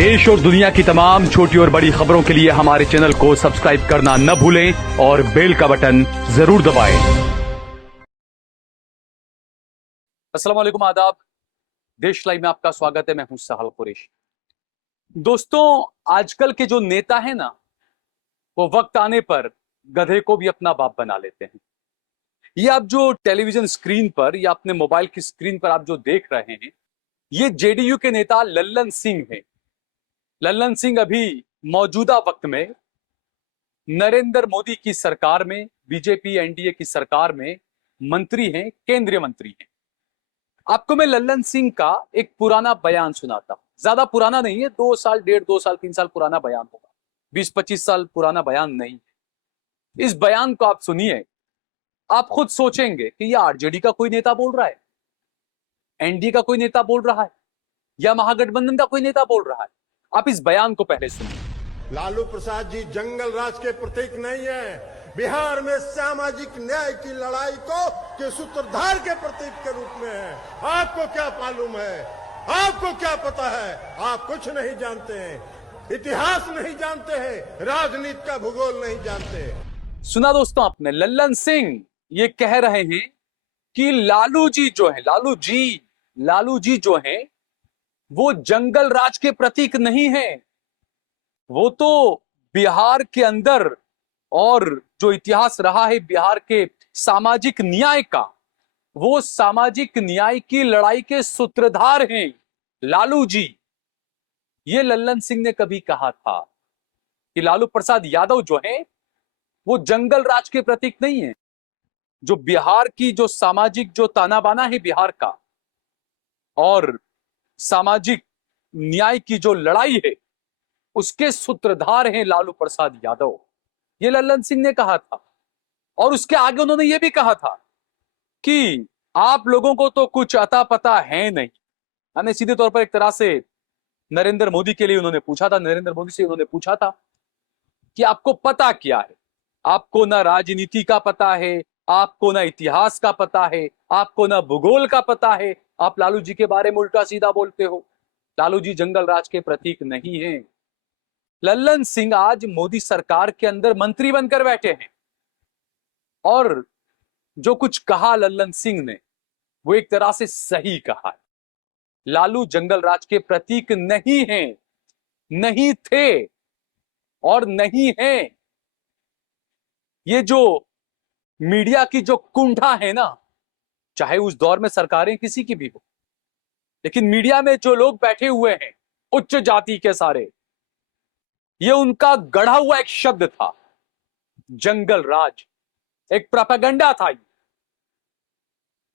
देश और दुनिया की तमाम छोटी और बड़ी खबरों के लिए हमारे चैनल को सब्सक्राइब करना न भूलें और बेल का बटन जरूर दबाएं। अस्सलाम वालेकुम, आदाब। देश लाइव में आपका स्वागत है। मैं हूं सहल कुरैशी। दोस्तों, आजकल के जो नेता है ना, वो वक्त आने पर गधे को भी अपना बाप बना लेते हैं। ये आप जो टेलीविजन स्क्रीन पर या अपने मोबाइल की स्क्रीन पर आप जो देख रहे हैं, ये जेडीयू के नेता लल्लन सिंह हैं। लल्लन सिंह अभी मौजूदा वक्त में नरेंद्र मोदी की सरकार में, बीजेपी एनडीए की सरकार में मंत्री हैं, केंद्रीय मंत्री हैं। आपको मैं लल्लन सिंह का एक पुराना बयान सुनाता हूं। ज्यादा पुराना नहीं है, 2 साल, 1.5 2 साल, 3 साल पुराना बयान होगा, 20-25 साल पुराना बयान नहीं है। इस बयान को आप सुनिए, आप खुद सोचेंगे कि यह आरजेडी का कोई नेता बोल रहा है, एनडीए का कोई नेता बोल रहा है, या महागठबंधन का कोई नेता बोल रहा है। आप इस बयान को पहले सुनिए। लालू प्रसाद जी जंगल राज के प्रतीक नहीं है, बिहार में सामाजिक न्याय की लड़ाई के सूत्रधार के प्रतीक के रूप में है। आपको क्या मालूम है? आपको क्या पता है? आप कुछ नहीं जानते हैं, इतिहास नहीं जानते हैं, राजनीति का भूगोल नहीं जानते। सुना दोस्तों आपने, लल्लन सिंह ये कह रहे हैं कि लालू जी जो है, लालू जी जो है वो जंगल राज के प्रतीक नहीं है। वो तो बिहार के अंदर और जो इतिहास रहा है बिहार के सामाजिक न्याय का, वो सामाजिक न्याय की लड़ाई के सूत्रधार हैं लालू जी। ये लल्लन सिंह ने कभी कहा था कि लालू प्रसाद यादव जो है वो जंगल राज के प्रतीक नहीं है। जो बिहार की जो सामाजिक जो ताना बाना है बिहार का और सामाजिक न्याय की जो लड़ाई है, उसके सूत्रधार हैं लालू प्रसाद यादव। ये लल्लन सिंह ने कहा था। और उसके आगे उन्होंने ये भी कहा था कि आप लोगों को तो कुछ अता पता है नहीं। यानी सीधे तौर पर एक तरह से नरेंद्र मोदी के लिए उन्होंने पूछा था, नरेंद्र मोदी से उन्होंने पूछा था कि आपको पता क्या है? आपको ना राजनीति का पता है, आपको ना इतिहास का पता है, आपको ना भूगोल का पता है, आप लालू जी के बारे में उल्टा सीधा बोलते हो। लालू जी जंगल राज के प्रतीक नहीं है। लल्लन सिंह आज मोदी सरकार के अंदर मंत्री बनकर बैठे हैं और जो कुछ कहा लल्लन सिंह ने वो एक तरह से सही कहा है। लालू जंगल राज के प्रतीक नहीं है, नहीं थे और नहीं हैं। ये जो मीडिया की जो कुंठा है ना, चाहे उस दौर में सरकारें किसी की भी हो, लेकिन मीडिया में जो लोग बैठे हुए हैं उच्च जाति के सारे, ये उनका गढ़ा हुआ एक शब्द था, जंगल राज। एक प्रोपेगेंडा था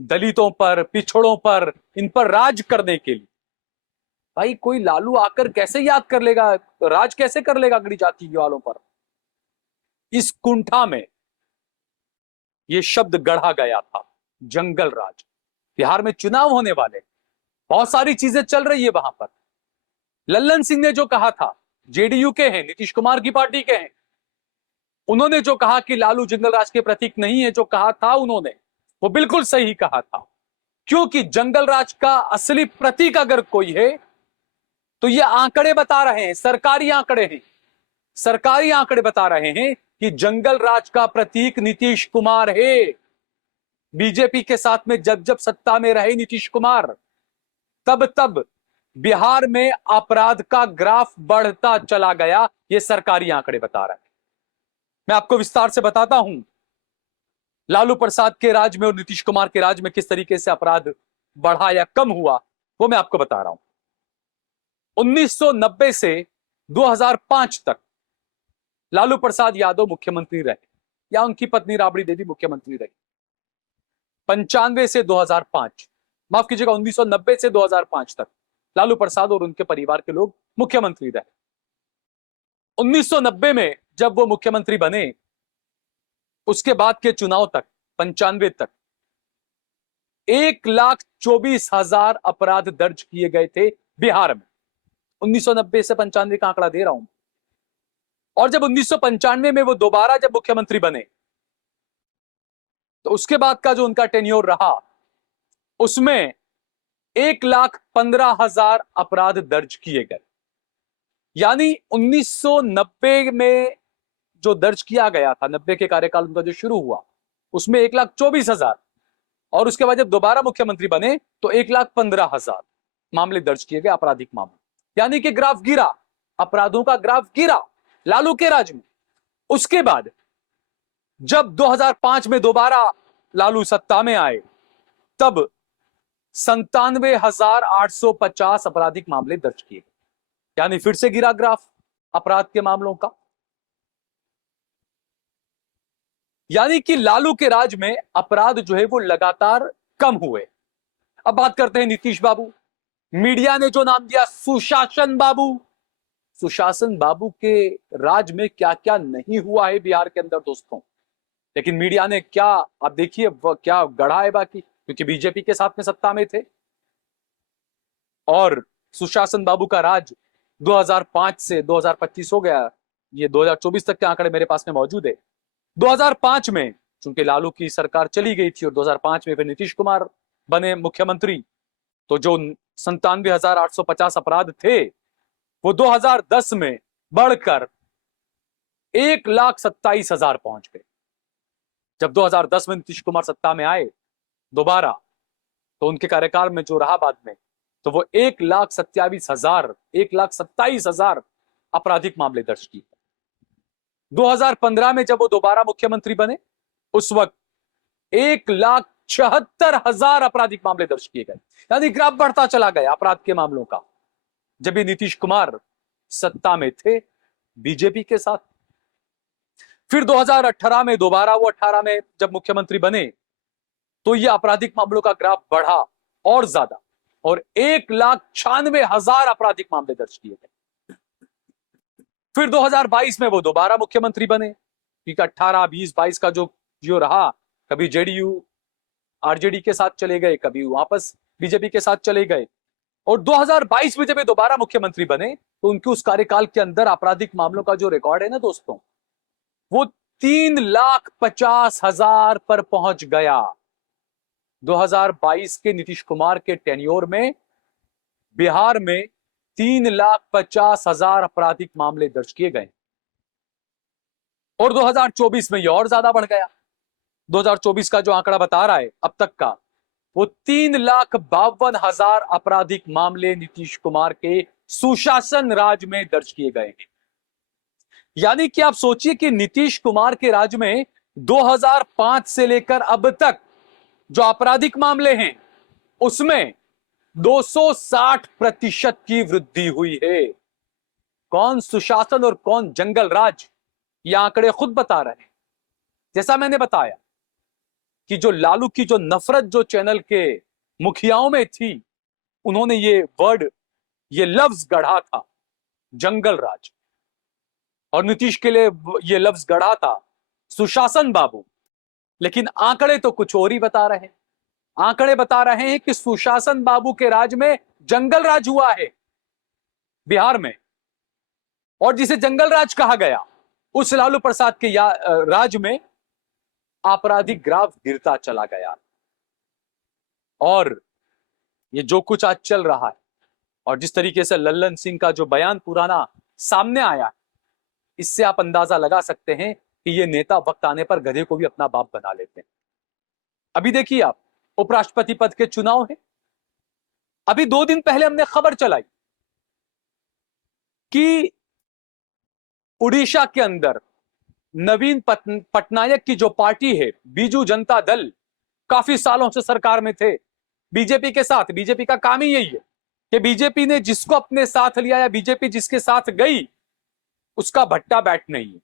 दलितों पर, पिछड़ों पर, इन पर राज करने के लिए। भाई कोई लालू आकर कैसे याद कर लेगा, राज कैसे कर लेगा गड़ी जाति वालों पर? इस कुंठा में यह शब्द गढ़ा गया था, जंगल राज। बिहार में चुनाव होने वाले, बहुत सारी चीजें चल रही है वहां पर। लल्लन सिंह ने जो कहा था, जेडीयू के हैं, नीतीश कुमार की पार्टी के हैं, उन्होंने जो कहा कि लालू जंगल राज के प्रतीक नहीं है, जो कहा था उन्होंने, वो बिल्कुल सही कहा था। क्योंकि जंगल राज का असली प्रतीक अगर कोई है तो ये आंकड़े बता रहे हैं, सरकारी आंकड़े हैं, सरकारी आंकड़े बता रहे हैं कि जंगल राज का प्रतीक नीतीश कुमार है। बीजेपी के साथ में जब जब सत्ता में रहे नीतीश कुमार, तब तब बिहार में अपराध का ग्राफ बढ़ता चला गया। ये सरकारी आंकड़े बता रहे हैं। मैं आपको विस्तार से बताता हूं लालू प्रसाद के राज में और नीतीश कुमार के राज में किस तरीके से अपराध बढ़ा या कम हुआ, वो मैं आपको बता रहा हूं। 1990 से 2005 तक लालू प्रसाद यादव मुख्यमंत्री रहे, या उनकी पत्नी राबड़ी देवी मुख्यमंत्री रही। 95 से 2005, माफ कीजिएगा, 1990 से 2005 तक लालू प्रसाद और उनके परिवार के लोग मुख्यमंत्री रहे। 1990 में जब वो मुख्यमंत्री बने, उसके बाद के चुनाव तक, 95 तक 1,24,000 अपराध दर्ज किए गए थे बिहार में। 1990 से 95 का आंकड़ा दे रहा हूं। और जब 1995 में वो दोबारा जब मुख्यमंत्री बने, तो उसके बाद का जो उनका टेन्योर रहा, उसमें 1,15,000 अपराध दर्ज किए गए। यानी 1990 में जो दर्ज किया गया था, 90 के कार्यकाल उनका जो शुरू हुआ, उसमें 1,24,000, और उसके बाद जब दोबारा मुख्यमंत्री बने तो 1,15,000 मामले दर्ज किए गए, आपराधिक मामले। यानी कि ग्राफ गिरा, अपराधों का ग्राफ गिरा लालू के राज में। उसके बाद जब 2005 में दोबारा लालू सत्ता में आए, तब 97,850 आपराधिक मामले दर्ज किए गए, यानी फिर से गिरा ग्राफ अपराध के मामलों का। यानी कि लालू के राज में अपराध जो है वो लगातार कम हुए। अब बात करते हैं नीतीश बाबू। मीडिया ने जो नाम दिया सुशासन बाबू, सुशासन बाबू के राज में क्या क्या नहीं हुआ है बिहार के अंदर दोस्तों। लेकिन मीडिया ने क्या, आप देखिए क्या गढ़ा है बाकी, क्योंकि बीजेपी के साथ में सत्ता में थे। और सुशासन बाबू का राज 2005 से 2025 हो गया, ये 2024 तक के आंकड़े मेरे पास में मौजूद है। 2005 में चूंकि लालू की सरकार चली गई थी और 2005 में फिर नीतीश कुमार बने मुख्यमंत्री, तो जो 97,850 अपराध थे वो 2010 में बढ़कर 1,27,000 पहुंच गए। जब 2010 में नीतीश कुमार सत्ता में आए दोबारा, तो उनके कार्यकाल में जो रहा बाद में, तो वो 1,27,000 आपराधिक मामले दर्ज किए। 2015 में जब वो दोबारा मुख्यमंत्री बने, उस वक्त 1,76,000 आपराधिक मामले दर्ज किए गए। यानी ग्राफ बढ़ता चला गया अपराध के मामलों का, जब ये नीतीश कुमार सत्ता में थे बीजेपी के साथ। फिर 2018 में दोबारा वो 18 में जब मुख्यमंत्री बने, तो ये आपराधिक मामलों का ग्राफ बढ़ा और ज्यादा, और 1,96,000 आपराधिक मामले दर्ज किए गए। फिर 2022 में वो दोबारा मुख्यमंत्री बने, क्योंकि 18, 20, 22 का जो रहा, कभी जेडीयू आरजेडी के साथ चले गए, कभी वापस बीजेपी के साथ चले गए। और 2022 में जब ये दोबारा मुख्यमंत्री बने, तो उनके उस कार्यकाल के अंदर आपराधिक मामलों का जो रिकॉर्ड है ना दोस्तों, वो 3,50,000 पर पहुंच गया। 2022 के नीतीश कुमार के टेन्योर में बिहार में 3,50,000 आपराधिक मामले दर्ज किए गए। और 2024 में यह और ज्यादा बढ़ गया। 2024 का जो आंकड़ा बता रहा है अब तक का, वो 3,52,000 आपराधिक मामले नीतीश कुमार के सुशासन राज में दर्ज किए गए हैं। यानी कि आप सोचिए कि नीतीश कुमार के राज में 2005 से लेकर अब तक जो आपराधिक मामले हैं, उसमें 260% की वृद्धि हुई है। कौन सुशासन और कौन जंगल राज, ये आंकड़े खुद बता रहे हैं। जैसा मैंने बताया कि जो लालू की जो नफरत जो चैनल के मुखियाओं में थी, उन्होंने ये वर्ड, ये लफ्ज गढ़ा था जंगल राज, और नीतीश के लिए ये लफ्ज गढ़ा था सुशासन बाबू। लेकिन आंकड़े तो कुछ और ही बता रहे हैं। आंकड़े बता रहे हैं कि सुशासन बाबू के राज में जंगल राज हुआ है बिहार में, और जिसे जंगल राज कहा गया, उस लालू प्रसाद के राज में आपराधिक ग्राफ गिरता चला गया। और ये जो कुछ आज चल रहा है, और जिस तरीके से लल्लन सिंह का जो बयान पुराना सामने आया, इससे आप अंदाजा लगा सकते हैं कि ये नेता वक्त आने पर गधे को भी अपना बाप बना लेते हैं। अभी देखिए आप, उपराष्ट्रपति पद के चुनाव है। अभी 2 दिन पहले हमने खबर चलाई कि उड़ीसा के अंदर नवीन पटनायक की जो पार्टी है, बीजू जनता दल, काफी सालों से सरकार में थे बीजेपी के साथ। बीजेपी का काम ही यही है कि बीजेपी ने जिसको अपने साथ लिया या बीजेपी जिसके साथ गई, उसका भट्टा बैठ नहीं है,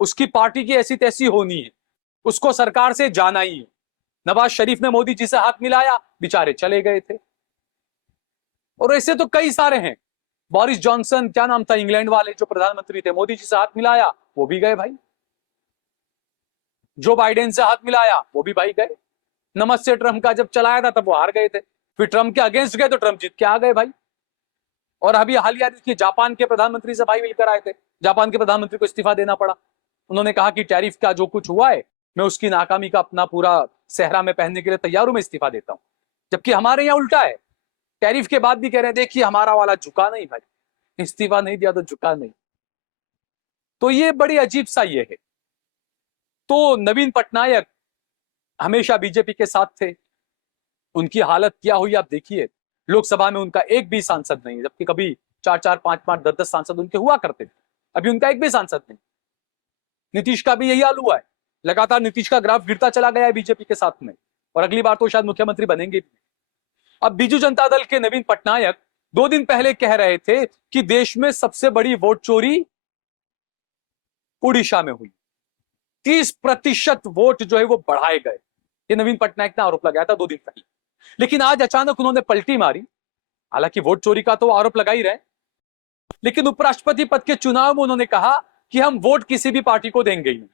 उसकी पार्टी की ऐसी तैसी होनी है, उसको सरकार से जाना ही है। नवाज शरीफ ने मोदी जी से हाथ मिलाया, बेचारे चले गए थे। और ऐसे तो कई सारे हैं। बोरिस जॉनसन, क्या नाम था इंग्लैंड वाले जो प्रधानमंत्री थे, मोदी जी से हाथ मिलाया, वो भी गए भाई। जो बाइडेन से हाथ मिलाया, वो भी भाई गए। नमस्ते ट्रंप का जब चलाया था, तब वो हार गए थे, फिर ट्रंप के अगेंस्ट गए तो ट्रंप जीत के आ गए भाई। और अभी हालिया देखिए, जापान के प्रधानमंत्री से भाई मिलकर आए थे, जापान के प्रधानमंत्री को इस्तीफा देना पड़ा। उन्होंने कहा कि टैरिफ का जो कुछ हुआ है, मैं उसकी नाकामी का अपना पूरा सेहरा में पहनने के लिए तैयार हूं, मैं इस्तीफा देता हूं। जबकि हमारे यहाँ उल्टा है, टैरिफ के बाद भी कह रहे हैं देखिए हमारा वाला झुका नहीं भाई, इस्तीफा नहीं दिया तो झुका नहीं। तो ये बड़ी अजीब सा ये है। तो नवीन पटनायक हमेशा बीजेपी के साथ थे, उनकी हालत क्या हुई आप देखिए। लोकसभा में उनका एक भी सांसद नहीं, जबकि कभी 4-4, 5-5, 10-10 सांसद उनके हुआ करते थे, अभी उनका एक भी सांसद नहीं। नीतीश का भी यही हाल हुआ है, लगातार नीतीश का ग्राफ गिरता चला गया है बीजेपी के साथ में, और अगली बार तो शायद मुख्यमंत्री बनेंगे भी। अब बीजू जनता दल के नवीन पटनायक 2 दिन पहले कह रहे थे कि देश में सबसे बड़ी वोट चोरी उड़ीसा में हुई, 30% वोट जो है वो बढ़ाए गए। ये नवीन पटनायक ने आरोप लगाया था 2 दिन पहले, लेकिन आज अचानक उन्होंने पलटी मारी। हालांकि वोट चोरी का तो आरोप लगा ही रहे, लेकिन उपराष्ट्रपति पद के चुनाव में उन्होंने कहा कि हम वोट किसी भी पार्टी को देंगे ही नहीं,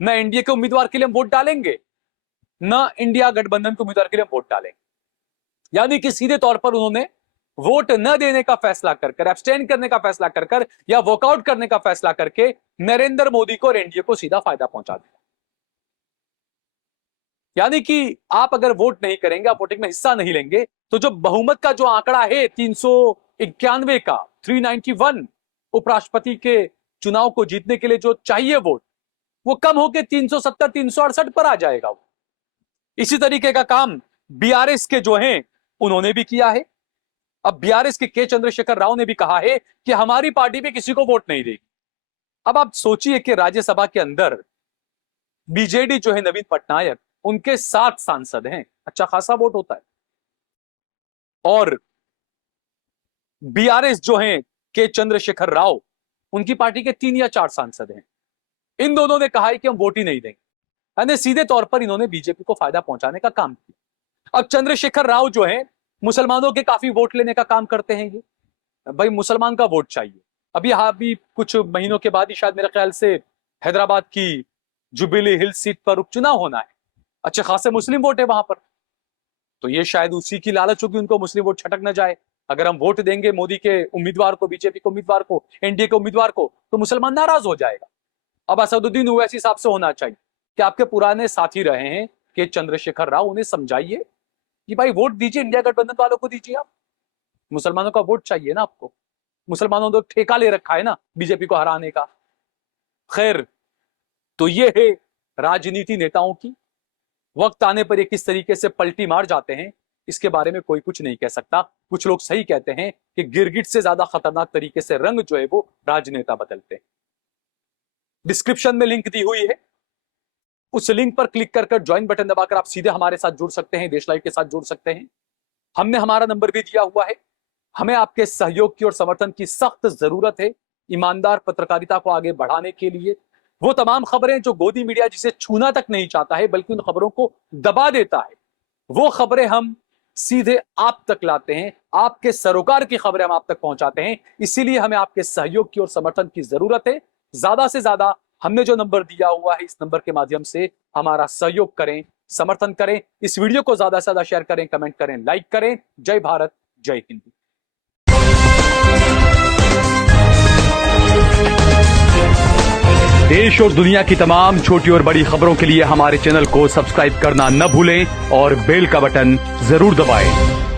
न एनडीए के उम्मीदवार के लिए हम वोट डालेंगे, न इंडिया गठबंधन के उम्मीदवार के लिए हम वोट डालेंगे। यानी कि सीधे तौर पर उन्होंने वोट न देने का फैसला कर, एब्सटेन करने का फैसला कर या वॉकआउट करने का फैसला करके नरेंद्र मोदी को और एनडीए को सीधा फायदा पहुंचा दिया। यानी कि आप अगर वोट नहीं करेंगे, आप वोटिंग में हिस्सा नहीं लेंगे, तो जो बहुमत का जो आंकड़ा है 391 का 391 उपराष्ट्रपति के चुनाव को जीतने के लिए जो चाहिए वोट, वो कम होकर 370 368 पर आ जाएगा। इसी तरीके का काम बीआरएस के जो हैं उन्होंने भी किया है। अब बीआरएस के चंद्रशेखर राव ने भी कहा है कि हमारी पार्टी भी किसी को वोट नहीं देगी। अब आप सोचिए कि राज्यसभा के अंदर बीजेडी जो है नवीन पटनायक, उनके 7 सांसद हैं, अच्छा खासा वोट होता है, और बीआरएस जो है के चंद्रशेखर राव, उनकी पार्टी के 3 या 4 सांसद हैं। इन दोनों ने कहा है कि हम वोट ही नहीं देंगे, यानी सीधे तौर पर इन्होंने बीजेपी को फायदा पहुंचाने का काम किया। अब चंद्रशेखर राव जो है मुसलमानों के काफी वोट लेने का काम करते हैं, ये भाई मुसलमान का वोट चाहिए। अभी भी कुछ महीनों के बाद ही शायद मेरे ख्याल से हैदराबाद की जुबिली हिल सीट पर उपचुनाव होना है, अच्छे खासे मुस्लिम वोट है वहां पर, तो ये शायद उसी की लालच होगी उनको मुस्लिम वोट छटक न जाए। अगर हम वोट देंगे मोदी के उम्मीदवार को, बीजेपी के उम्मीदवार को, एनडीए के उम्मीदवार को, तो मुसलमान नाराज हो जाएगा। अब असदुद्दीन ओवैसी साहब से होना चाहिए कि आपके पुराने साथी रहे हैं कि चंद्रशेखर राव, उन्हें समझाइए कि भाई वोट दीजिए, इंडिया गठबंधन वालों को दीजिए, आप मुसलमानों का वोट चाहिए ना आपको, मुसलमानों ने ठेका ले रखा है ना बीजेपी को हराने का। खैर, तो ये है राजनीति नेताओं की, वक्त आने पर ये किस तरीके से पलटी मार जाते हैं इसके बारे में कोई कुछ नहीं कह सकता। कुछ लोग सही कहते हैं कि गिरगिट से ज्यादा खतरनाक तरीके से रंग जो है वो राजनेता बदलते हैं। डिस्क्रिप्शन में लिंक दी हुई है, उस लिंक पर क्लिक कर ज्वाइन बटन दबाकर आप सीधे हमारे साथ जुड़ सकते हैं, देश लाइव के साथ जुड़ सकते हैं। हमने हमारा नंबर भी दिया हुआ है। हमें आपके सहयोग की और समर्थन की सख्त जरूरत है ईमानदार पत्रकारिता को आगे बढ़ाने के लिए। वो तमाम खबरें जो गोदी मीडिया जिसे छूना तक नहीं चाहता है बल्कि उन खबरों को दबा देता है, वो खबरें हम सीधे आप तक लाते हैं, आपके सरोकार की खबरें हम आप तक पहुंचाते हैं। इसीलिए हमें आपके सहयोग की और समर्थन की जरूरत है। ज्यादा से ज्यादा हमने जो नंबर दिया हुआ है इस नंबर के माध्यम से हमारा सहयोग करें, समर्थन करें। इस वीडियो को ज्यादा से ज्यादा शेयर करें, कमेंट करें, लाइक करें। जय भारत, जय हिंद। देश और दुनिया की तमाम छोटी और बड़ी खबरों के लिए हमारे चैनल को सब्सक्राइब करना न भूलें और बेल का बटन जरूर दबाएं।